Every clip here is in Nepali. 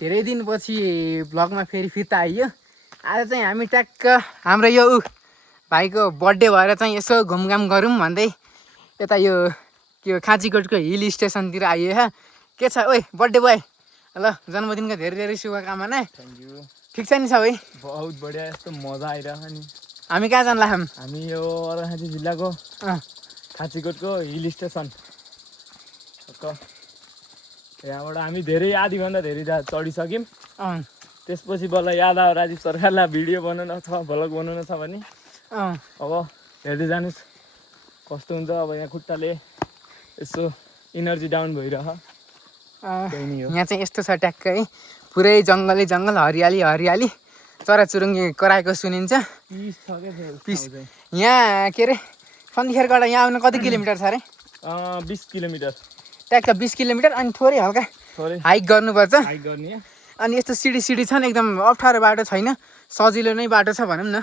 धेरै दिनपछि ब्लगमा फेरि फिर्ता आइयो। आज चाहिँ हामी ट्याक्क हाम्रो यो भाइको बर्थडे भएर चाहिँ यसो घुमघाम गरौँ भन्दै यता यो के खाँचीकोटको हिल स्टेसनतिर आइयो ह। के छ ओइ बर्थडे बोय? ल जन्मदिनको धेरै धेरै शुभकामना। Thank you. ठिक छ नि सबै? बहुत बढिया, यस्तो मजा आइरहेको नि। हामी कहाँ जान्ला हम? हामी यो अर्घाखाँची जिल्लाको खाँचीकोटको हिल स्टेसन यहाँबाट हामी धेरै आधीभन्दा धेरै चढिसक्यौँ। त्यसपछि बल्ल याद आयो राजीव सरकारलाई भिडियो बनाउन छ, भ्लग बनाउन छ भने अब हेर्दै जानुहोस् कस्तो हुन्छ। अब यहाँ खुट्टाले यसो इनर्जी डाउन भइरह। यहाँ चाहिँ यस्तो छ ट्याक्क है, पुरै जङ्गलै जङ्गल, हरियाली हरियाली, चराचुरुङ्गी कराएको सुनिन्छ। पिस यहाँ के अरे सन्धिखेरबाट यहाँ आउनु कति किलोमिटर छ अरे? 20 किलोमिटर। ट्याक्क 20 किलोमिटर। अनि थोरै हल्का हाइक गर्नुपर्छ। हाइक गर्ने। अनि यस्तो सिडी छन्, एकदम अप्ठ्यारो बाटो छैन, सजिलो नै बाटो छ भनौँ न।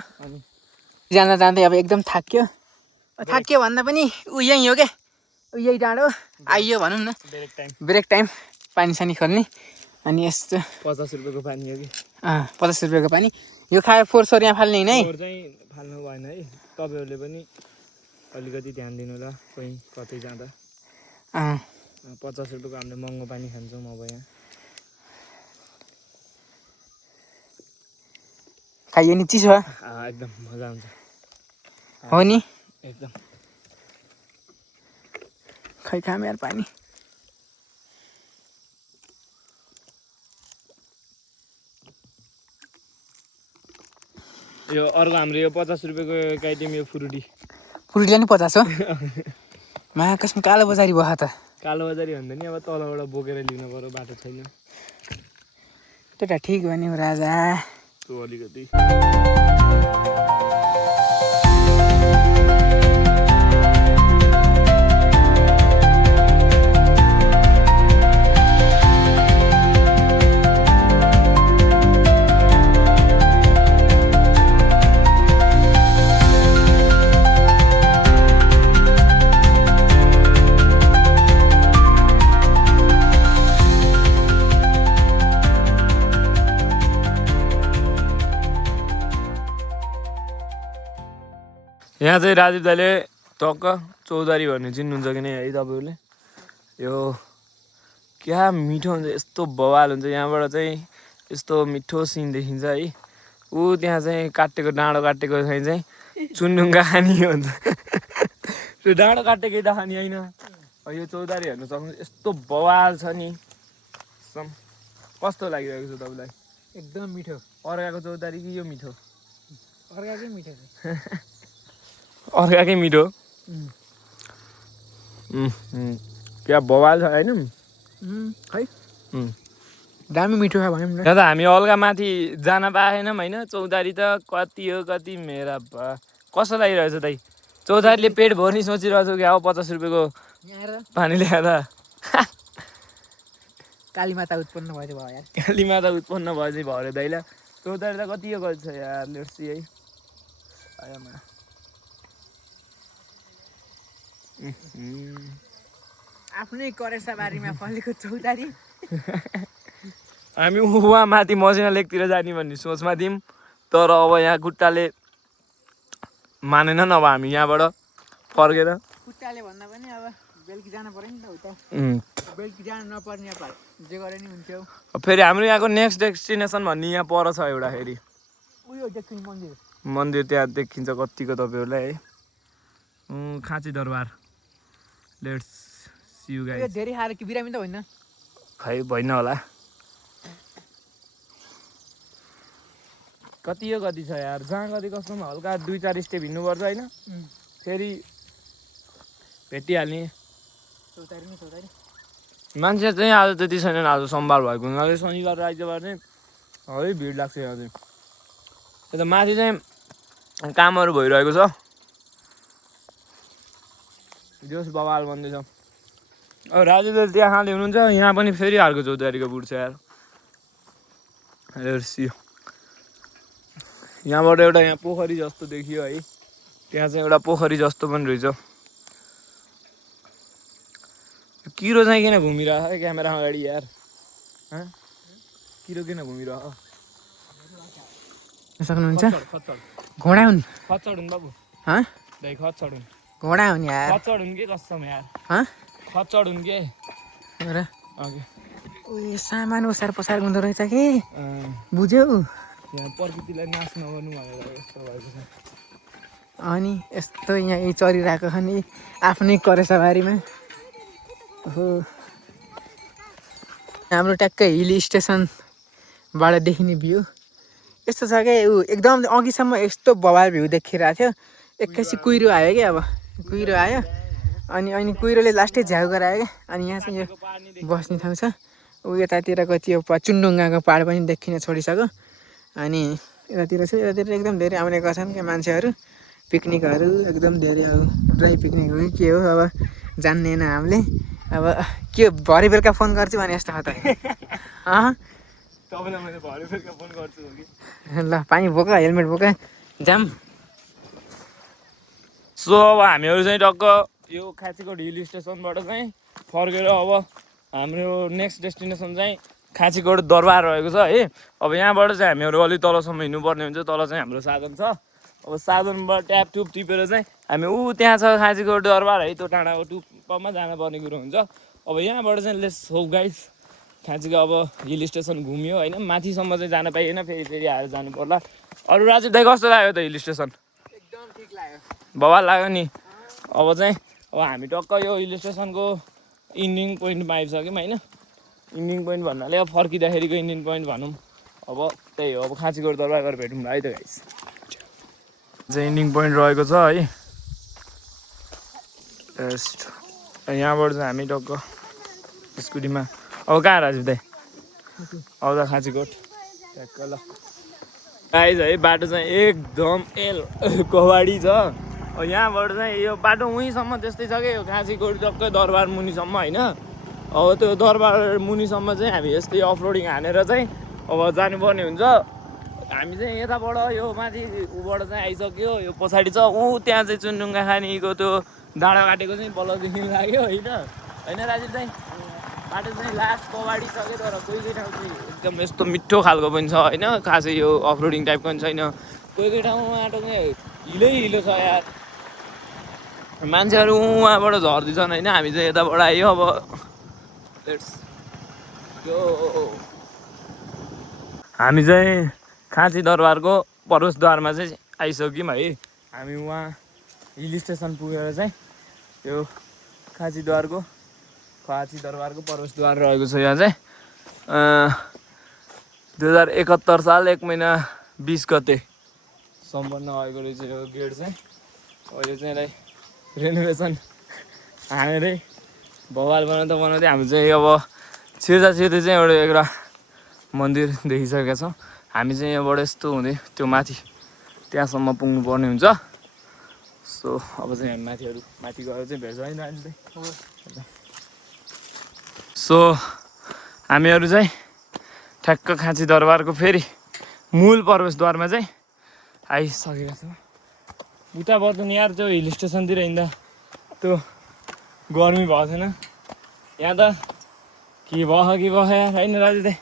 जाँदा जाँदै अब एकदम थाक्यो भन्दा पनि यहीँ हो क्या, यही डाँडो आइयो भनौँ न। ब्रेक टाइम पानी सानी खोल्ने। अनि यस्तो 50 रुपियाँको पानी हो कि? 50 रुपियाँको पानी। यो खायो फोहोर यहाँ फाल्ने होइन है? फोहोर चाहिँ फाल्नु भएन है। तपाईँहरूले पनि अलिकति ध्यान दिनु होला कोही कतै जाँदा। 50 रुपियाँको हामीले महँगो पानी खान्छौँ अब यहाँ। खाइयो नि चिसो एकदम मजा आउँछ। हो नि एकदम। खै खाम यार पानी। यो अर्को हाम्रो यो 50 रुपियाँको एकाइटेम यो फ्रुटी नि 50 हो। मा कसमा कालो बजारी भयो त? कालो बजारी भन्दा नि अब तलबाट बोकेर लिनु पर्यो, बाटो छैन। त्यो त ठिक हो नि राजा। त्यो अलिकति यहाँ चाहिँ राजीव दाइले टक्क चौधारी भन्ने चिन्नुहुन्छ कि नै है तपाईँहरूले? यो क्या मिठो हुन्छ, यस्तो बवाल हुन्छ। यहाँबाट चाहिँ यस्तो मिठो सिन देखिन्छ है। ऊ त्यहाँ चाहिँ काटेको डाँडो काटेको चाहिँ चुन्डुङ्गा खानी हुन्छ। त्यो डाँडो काटेकै त खानी होइन। यो चौधारी हेर्नु सक्नुहुन्छ, यस्तो बवाल छ नि। कस्तो लागिरहेको छ तपाईँलाई? एकदम मिठो। अर्काको चौधारी कि यो मिठो? अर्काकै मिठो। अर्काकै मिठो। क्या बवाल छ होइन? खै दामी मिठो छ भनौँ न। यहाँ त हामी अलगा माथि जान पाएनौँ होइन। चौधारी त कति हो कति मेरा भा। कस्तो लागिरहेछ दाइ? चौधारीले पेट भर्ने सोचिरहेको छु कि अब 50 रुपियाँको पानी ल्याएर। कालीमाता उत्पन्न भयो यार। कालीमाता उत्पन्न भयो चाहिँ भयो दाइला। चौधारी त कति हो कति छ यार, लेट्स सी है। आयामा आफ्नै करेसा बारीमा फलेको चौधारी। हामी उहाँ माथि मसिना लेकतिर जाने भन्ने सोचमा थियौँ, तर अब यहाँ खुट्टाले मानेनन्। अब हामी यहाँबाट फर्केर खुट्टाले भन्दा पनि अब बेलुकी जानु पर्यो नि त उता। बेलुकी जानु नपर्ने जे गरे नि हुन्थ्यो। फेरि हाम्रो यहाँको नेक्स्ट डेस्टिनेसन भन्ने यहाँ पर छ एउटा। फेरि उयो देखिन्छ मन्दिर। मन्दिर त्यहाँ देखिन्छ कतिको तपाईँहरूलाई है। खाँची दरबार। Let's see you guys. धेरै खाएर कि बिरामी त होइन? खै भएन होला। कति हो कति छ यार, जहाँ कति कस्तोमा हल्का 2-4 स्टेप हिँड्नुपर्छ होइन, फेरि भेटिहाल्ने। मान्छे चाहिँ आज त्यति छैनन्। आज सोमबार भएको हुनाले शनिबार आइतबार चाहिँ है भिड लाग्छ यहाँ चाहिँ। यता माथि चाहिँ कामहरू भइरहेको छ। जोस बवाल बन्दैछ। अब राजु दाइ त्यहाँ खाँदै हुनुहुन्छ, यहाँ पनि फेरि अर्को चौधारीको बुट छ यार। हेर्छु यहाँबाट एउटा यहाँ पोखरी जस्तो देखियो है। त्यहाँ चाहिँ एउटा पोखरी जस्तो पनि रहेछ। किरो चाहिँ किन घुमिरहेको है क्यामेरा अगाडि यार? किन किन घुमिरह सक्नुहुन्छ खच्चड घोडा हुन् खच्चड हुन् बाबु हँ दाइ खच्चड हुन् घोडा हुन् यार खच्चड हुन् के कसम यार हँ खच्चड हुन् के र ओके उयो सामान ओसार पसार हुँदो रहेछ कि बुझ्यौ यहाँ प्रकृतिलाई नाश नगर्नु भनेर यस्तो भएको छ अनि यस्तो यहाँ यी चरिरहेको छ नि आफ्नै करेसाबारीमा हो हाम्रो ट्याक्कै हिल स्टेसनबाट देखिने भ्यू यस्तो छ क्या ऊ एकदम अघिसम्म यस्तो बवाल भ्यू देखिरहेको थियो एक्कासी कुहिरो आयो क्या अब कुहिरो आयो अनि कुहिरोले लास्टै झ्याउ गरायो क्या अनि यहाँ चाहिँ यो बस्ने ठाउँ छ ऊ यतातिरको त्यो चुनढुङ्गाको पहाड पनि देखिन छोडिसक्यो अनि यतातिर चाहिँ यतातिर एकदम धेरै आउने गर्छन् क्या मान्छेहरू पिकनिकहरू एकदम धेरै अब ड्राई पिकनिकहरू के हो अब जान्दैन हामीले अब के भरे बेलुका फोन गर्छु भने यस्तो हो त तपाईँलाई मैले भरे बेलुका फोन गर्छु कि ल पानी बोक हेलमेट बोक जाम सो अब हामीहरू चाहिँ टक्क यो खाँचीकोट हिल स्टेसनबाट चाहिँ फर्केर अब हाम्रो नेक्स्ट डेस्टिनेसन चाहिँ खाँचीकोट दरबार रहेको छ है अब यहाँबाट चाहिँ हामीहरू अलिक तलसम्म हिँड्नुपर्ने हुन्छ तल चाहिँ हाम्रो साधन छ अब साधनबाट ट्याप ट्युब टिपेर चाहिँ हामी त्यहाँ छ खाँचीकोट दरबार है त्यो टाढाको टुप्पामा जानुपर्ने कुरो हुन्छ अब यहाँबाट चाहिँ लेट्स हो गाइस खाँचीको अब हिल स्टेसन घुम्यो होइन माथिसम्म चाहिँ जान पाइएन फेरि आएर जानु पर्ला अरू राजीव दाइ कस्तो लाग्यो त हिल स्टेसन एकदम ठिक लाग्यो बवाल लाग्यो नि अब चाहिँ अब हामी टक्क यो हिल स्टेसनको इन्डिङ पोइन्टमा आइसक्यौँ होइन इन्डिङ पोइन्ट भन्नाले अब फर्किँदाखेरिको इन्डिङ पोइन्ट भनौँ अब त्यही हो अब खाँचीकोट दरबार गरेर भेटौँ है त गाइस चाहिँ इन्डिङ पोइन्ट रहेको छ है जस्ट यहाँबाट चाहिँ हामी टक्क स्कुटीमा अब कहाँ राजीव दाइ अब त खाँचीकोट ट्याक्क ल गाइस है बाटो चाहिँ एकदम कवाडी छ यहाँबाट चाहिँ यो बाटो उहीँसम्म त्यस्तै छ कि यो खाँचीकोट टक्कै दरबार मुनिसम्म होइन अब त्यो दरबार मुनिसम्म चाहिँ हामी यस्तै अफरोडिङ हानेर चाहिँ अब जानुपर्ने हुन्छ हामी चाहिँ यताबाट यो माथि ऊबाट चाहिँ आइसक्यो यो पछाडि छ त्यहाँ चाहिँ चुनढुङ्गा खानीको त्यो डाँडा काटेको चाहिँ बल्लदेखि लाग्यो होइन राजीव चाहिँ बाटो चाहिँ लास्ट कवाडी छ कि तर कोही कोही ठाउँ चाहिँ एकदम यस्तो मिठो खालको पनि छ होइन खासै यो अफरोडिङ टाइपको पनि छैन कोही कोही ठाउँमा बाटो चाहिँ हिलो छ यार मान्छेहरू उहाँबाट झर्दैछन् होइन हामी चाहिँ यताबाट आयो अब लेट्स गो हामी चाहिँ खाँची दरबारको प्रवेशद्वारमा चाहिँ आइसक्यौँ है हामी उहाँ हिल स्टेसन पुगेर चाहिँ यो खाँची दरबारको प्रवेशद्वार रहेको छ यहाँ चाहिँ 2071 साल 1 महिना 20 गते सम्पन्न भएको रहेछ यो गेट चाहिँ अहिले चाहिँ यसलाई रेनोभेसन हानेरै भवाल बनाउँदै हामी चाहिँ अब छिर्दा चाहिँ एउटा मन्दिर देखिसकेका छौँ हामी चाहिँ यहाँबाट यस्तो हुँदै त्यो माथि त्यहाँसम्म पुग्नु पर्ने हुन्छ सो अब चाहिँ हामी माथि गएर चाहिँ भेट्छ है नानीले सो हामीहरू चाहिँ ठ्याक्क खाँची दरबारको फेरि मूल प्रवेशद्वारमा चाहिँ आइसकेका छौँ उता बर्तन यार त्यो हिल स्टेसनतिर हिँड्दा त्यो गर्मी भएको छैन यहाँ त के भयो यार होइन राजु दाइ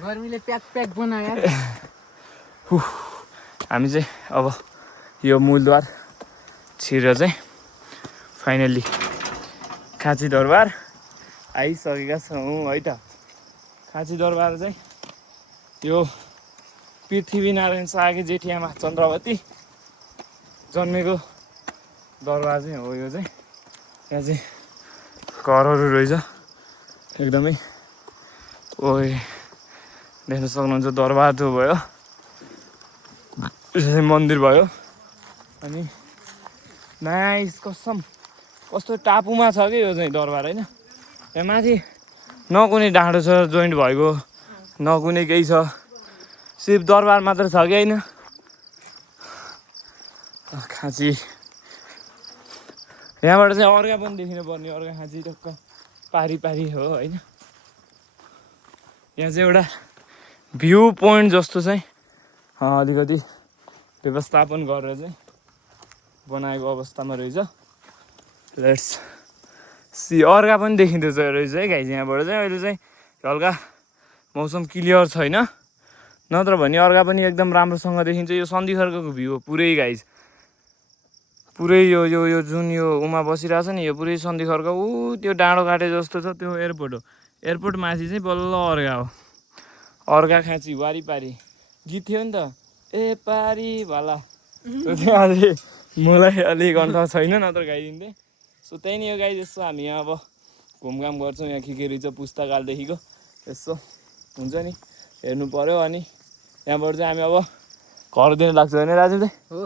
गर्मीले प्याक बनायो हामी चाहिँ अब यो मूलद्वार छिरेर चाहिँ फाइनल्ली खाँची दरबार आइसकेका छौँ है त खाँची दरबार चाहिँ यो पृथ्वीनारायण शाहकी जेठियामा चन्द्रवती जन्मेको दरबार चाहिँ हो यो चाहिँ यहाँ चाहिँ घरहरू रहेछ एकदमै ओए देख्न सक्नुहुन्छ दरबार त्यो भयो यसरी मन्दिर भयो अनि नाइस कसम कस्तो टापुमा छ कि यो चाहिँ दरबार होइन यहाँ माथि न कुनै डाँडो छ जोइन्ट भएको न कुनै केही छ सिर्फ दरबार मात्र छ कि होइन खाँची यहाँबाट चाहिँ अर्का पनि देखिनु पर्ने अर्का खाँची टक्क पारी हो होइन यहाँ चाहिँ एउटा भ्यू पोइन्ट जस्तो चाहिँ अलिकति व्यवस्थापन गरेर चाहिँ बनाएको अवस्थामा रहेछ लेट्स सी अर्का पनि देखिँदैछ रहेछ है गाइज यहाँबाट चाहिँ अहिले चाहिँ हल्का मौसम क्लियर छैन, नत्र भने अर्का पनि एकदम राम्रोसँग देखिन्छ। यो सन्धिखर्कको भ्यू हो पुरै गाइज, पुरै यो यो यो जुन यो उमा बसिरहेको छ नि यो पुरै सन्धिखर्क। ऊ त्यो डाँडो काटे जस्तो छ त्यो एयरपोर्ट हो। एयरपोर्ट माथि चाहिँ बल्ल अर्घा हो, अर्घा खाँची वारिपारि गीत थियो नि त, ए पारी भला, त्यो चाहिँ अझै मलाई अलिक कन्ठ छैन नत्र गाइदिन्थेँ। सो त्यही नै हो गाइज, यसो हामी यहाँ अब घुमघाम गर्छौँ। यहाँ के रहेछ पुस्तकालदेखिको यसो हुन्छ नि हेर्नु पऱ्यो। अनि यहाँबाट चाहिँ हामी अब घरतिर लाग्छ होइन राजु दाइ? हो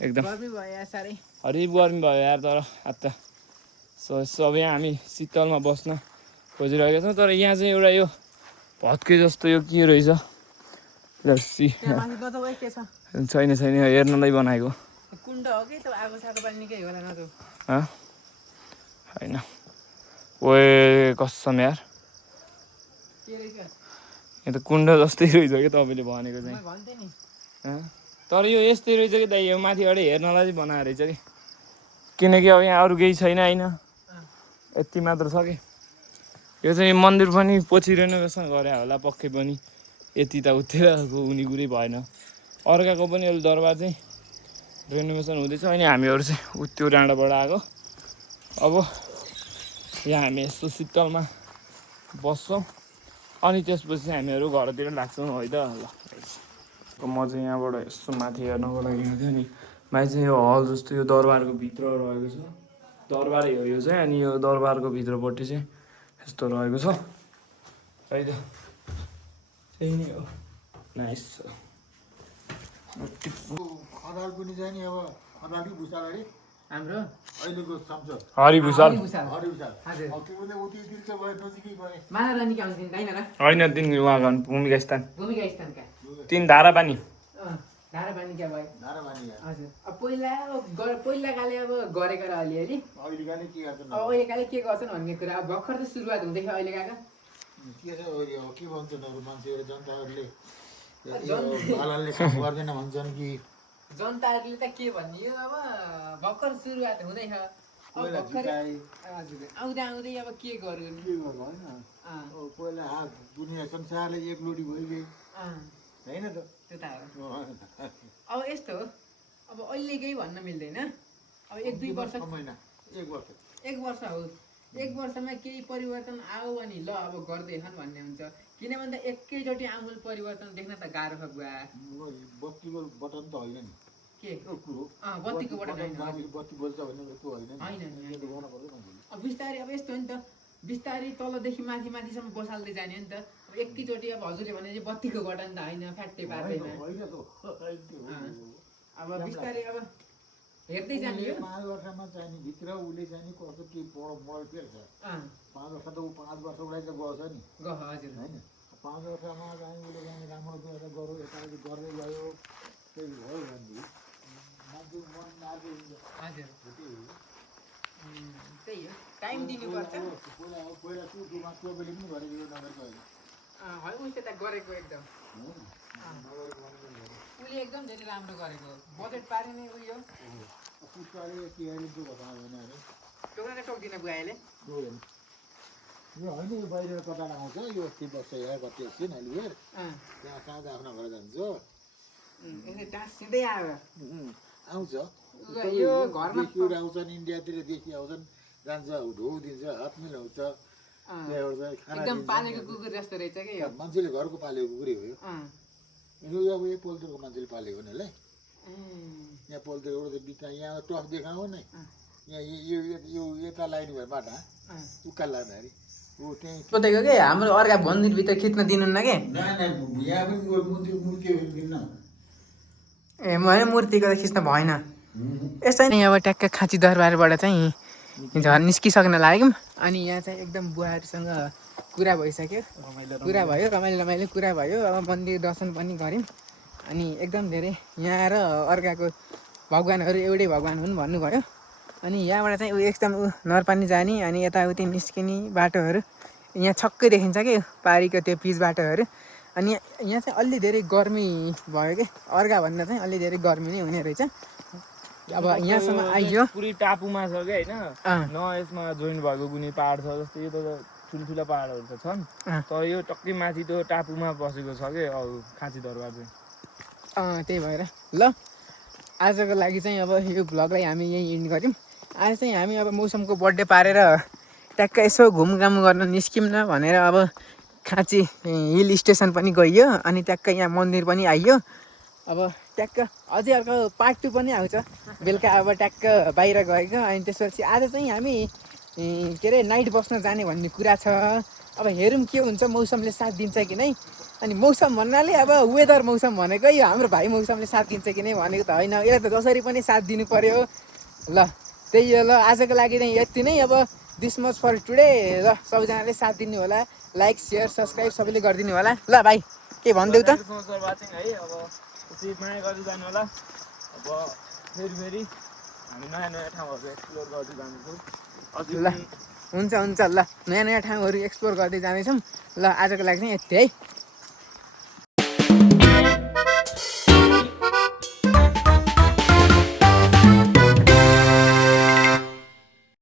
एकदम गर्मी भयो यार साह्रै, हरिब गर्मी भयो यार। तर आता सो यसो अब यहाँ हामी शीतलमा बस्न खोजिरहेका छौँ। तर यहाँ चाहिँ एउटा यो भत्के जस्तो यो के रहेछ लस्सी छैन छैन, हेर्नलाई बनाएको कुण्ड हो कि त्यो आगो सागो पानी निकै होला न त होइन। ओए कसम यार, के रहेछ यहाँ त कुण्ड जस्तै रहेछ कि तपाईँले भनेको चाहिँ। भन्थे नि तर यो यस्तै रहेछ कि दाइ, यो माथिबाट हेर्नलाई चाहिँ बनाएको रहेछ कि, किनकि अब यहाँ अरू केही छैन होइन, यति मात्र छ कि। यो चाहिँ मन्दिर पनि पछि रेनोभेसन गरे होला पक्कै पनि, यति त उतिर हुने कुरै भएन। अर्काको पनि अहिले दरबार चाहिँ रेनोभेसन हुँदैछ। अनि हामीहरू चाहिँ त्यो डाँडाबाट आएको। अब यहाँ हामी यस्तो शीतलमा बस्छौँ अनि त्यसपछि चाहिँ हामीहरू घरतिर लाग्छौँ है त। ल म चाहिँ यहाँबाट यस्तो माथि हेर्नको लागि आएको थिएँ। अनि माथि चाहिँ यो हल जस्तो यो दरबारको भित्र रहेको छ, दरबारै हो यो चाहिँ। अनि यो दरबारको भित्रपट्टि चाहिँ यस्तो रहेको छ है त, त्यही नै हो। नाइस खदाल पनि चाहिँ नि अब खदाल कि भुषाल अरे हाम्रो अहिलेको संसद हरिभूषाल हरिभुषाल हजुर अब त्यो पनि उति तिर्कै भयो नजिकै भयो माला रानी के आउँछ होइन र होइन तिन उहाँको भूमिका स्थान भूमिका स्थानका तिन धारापानी धारापानी क्या भयो नाराबानी हजुर। अब पहिलाकाले अब गरेको र अलिअलि अहिलेकाले के गर्छन् अब अहिलेकाले के गर्छन् भन्ने कुरा अब भर्खर त सुरुवात हुँदैछ अहिलेकाको। के छ अहिले अब के भन्छन् अरू मान्छेहरू जनताहरूले दलालले काम गर्दैन भन्छन् कि जनताहरूले त के भन्ने यो अब भर्खर सुरुवात हुँदैछ। अब भर्खरै हजुर आउँदै आउँदै अब के गरून् के गर्नु होइन अब पहिला दुनियाँ संसारले एकलोटी भइगयो होइन त त्यो त हो। अब यस्तो हो, अब अहिले केही भन्न मिल्दैन। अब एक दुई वर्ष महिना एक वर्ष हो, एक वर्षमा केही परिवर्तन आऊ अनि ल अब गर्दैछन् भन्ने हुन्छ। किन भन्दा एकैचोटि आमूल परिवर्तन देख्न त गाह्रो छ बुवा। बत्तीको बटन त होइन नि के कुरो बत्तीको बटन होइन बत्ती बल्छ भने त्यो होइन अब बिस्तारै अब यस्तो हो नि त, बिस्तारै तलदेखि माथि माथिसम्म बसाल्दै जाने हो नि त। अब एकैचोटि अब हजुरले भने चाहिँ बत्तीको बटन त होइन फ्याक्टै पार्दैन। अब बिस्तारै अब हेर्दै जाने हो। 5 वर्षमा चाहिने भित्र उसले चाहिँ कस्तो के मोडल फेर्छ 5 वर्ष त ऊ 5 वर्षलाई त गएछ नि गह हजुर होइन 5 वर्षमा चाहिँ उसले चाहिँ राम्रो गरेर गऱ्यो यताउति गर्दै गयो त्यही भयो भने मान्छे मन मार्दै हुन्छ हजुर त्यही हो, टाइम दिनुपर्छ। पहिला सुरुमा कोहीले पनि गरेको यो नगरको होइन उसले त गरेको एकदम उसले एकदम धेरै राम्रो गरेको, बजेट पारे नै उयो पुष्पाले तिहारले त्यो घटना होइन अरे टोक्न टोक्दिन बुवाले यो होइन यो बाहिर कता आउँछ यो अस्ति वर्ष यहाँ कति एकछिन अहिले त्यहाँ साँझ आफ्नो घर जान्छ यसले टाँस सिधै आयो आउँछ यो घरमा देशीहरू आउँछन् इन्डियातिर देशी आउँछन् जान्छ ढौ दिन्छ हात मिलाउँछ त्यहाँबाट चाहिँ खाना एकदम पालेको कुकुर जस्तो रहेछ कि यो मान्छेले घरको पालेको कुकुरै हो यो अब यही पोल्ट्रीको मान्छेले पालेको नि होला यहाँ पोल्ट्री एउटा त बिचमा यहाँ टफ देखाऊ नै यहाँ यो यता लाग्ने भयो बाटा उकाल लाग्दाखेरि ऊ त्यहीँ सोधेको के हाम्रो अर्का मन्दिरभित्र खिच्न दिनुहुन्न के यहाँ पनि मूर्ति किन्न ए म मूर्तिको त खिच्न भएन। यस्तै नै अब ट्याक्क खाँची दरबारबाट चाहिँ झन् निस्किसक्न लाग्यौँ। अनि यहाँ चाहिँ एकदम बुवाहरूसँग कुरा भइसक्यो, कुरा भयो रमाइलो कुरा भयो। अब मन्दिर दर्शन पनि गऱ्यौँ। अनि एकदम धेरै यहाँ र अर्काको भगवान्हरू एउटै भगवान् हुन् भन्नुभयो। अनि यहाँबाट चाहिँ एकदम नरपानी जाने अनि यताउति निस्किने बाटोहरू यहाँ छक्कै देखिन्छ कि पारीको त्यो पिच बाटोहरू। अनि यहाँ चाहिँ अलि धेरै गर्मी भयो कि अर्काभन्दा चाहिँ अलि धेरै गर्मी नै हुने रहेछ। अब यहाँसम्म आइयो पुरै टापुमा छ क्या होइन, न यसमा जोइन भएको कुनै पाहाड छ जस्तै यो त ठुल्ठुला पाहाडहरू त छन् तर यो टक्कै माथि त्यो टापुमा बसेको छ कि खाँची दरबार चाहिँ त्यही भएर ल आजको लागि चाहिँ अब यो भ्लगलाई हामी यहीँ इन्ड गऱ्यौँ। आज चाहिँ हामी अब मौसमको बर्थडे पारेर ट्याक्क यसो घुमघाम गर्न निस्क्यौँ न भनेर अब खाँची हिल स्टेसन पनि गइयो अनि ट्याक्क यहाँ मन्दिर पनि आइयो। अब ट्याक्क अझै अर्को पार्ट 2 पनि आउँछ बेलुका अब ट्याक्क बाहिर गएको अनि त्यसपछि आज चाहिँ हामी के अरे नाइट बस्न जाने भन्ने कुरा छ। अब हेरौँ के हुन्छ मौसमले साथ दिन्छ कि नै। अनि मौसम भन्नाले अब वेदर मौसम भनेको यो हाम्रो भाइ मौसमले साथ दिन्छ कि नै भनेको त होइन, यसले त जसरी पनि साथ दिनु पर्यो। ल त्यही हो, ल आजको लागि चाहिँ यति नै। अब दिस मच फर टुडे। ल सबैजनाले साथ दिनु होला, लाइक सेयर सब्सक्राइब सबैले गरिदिनु होला। ल भाइ के भनिदेऊ त। है अब त्यसरी माया गर्दै जानु होला। अब फेरि हामी नयाँ नयाँ ठाउँहरू एक्सप्लोर गर्दै जानेछौँ। ल हुन्छ ल नयाँ नयाँ ठाउँहरू एक्सप्लोर गर्दै जानेछौँ। ल आजको लागि चाहिँ यति है।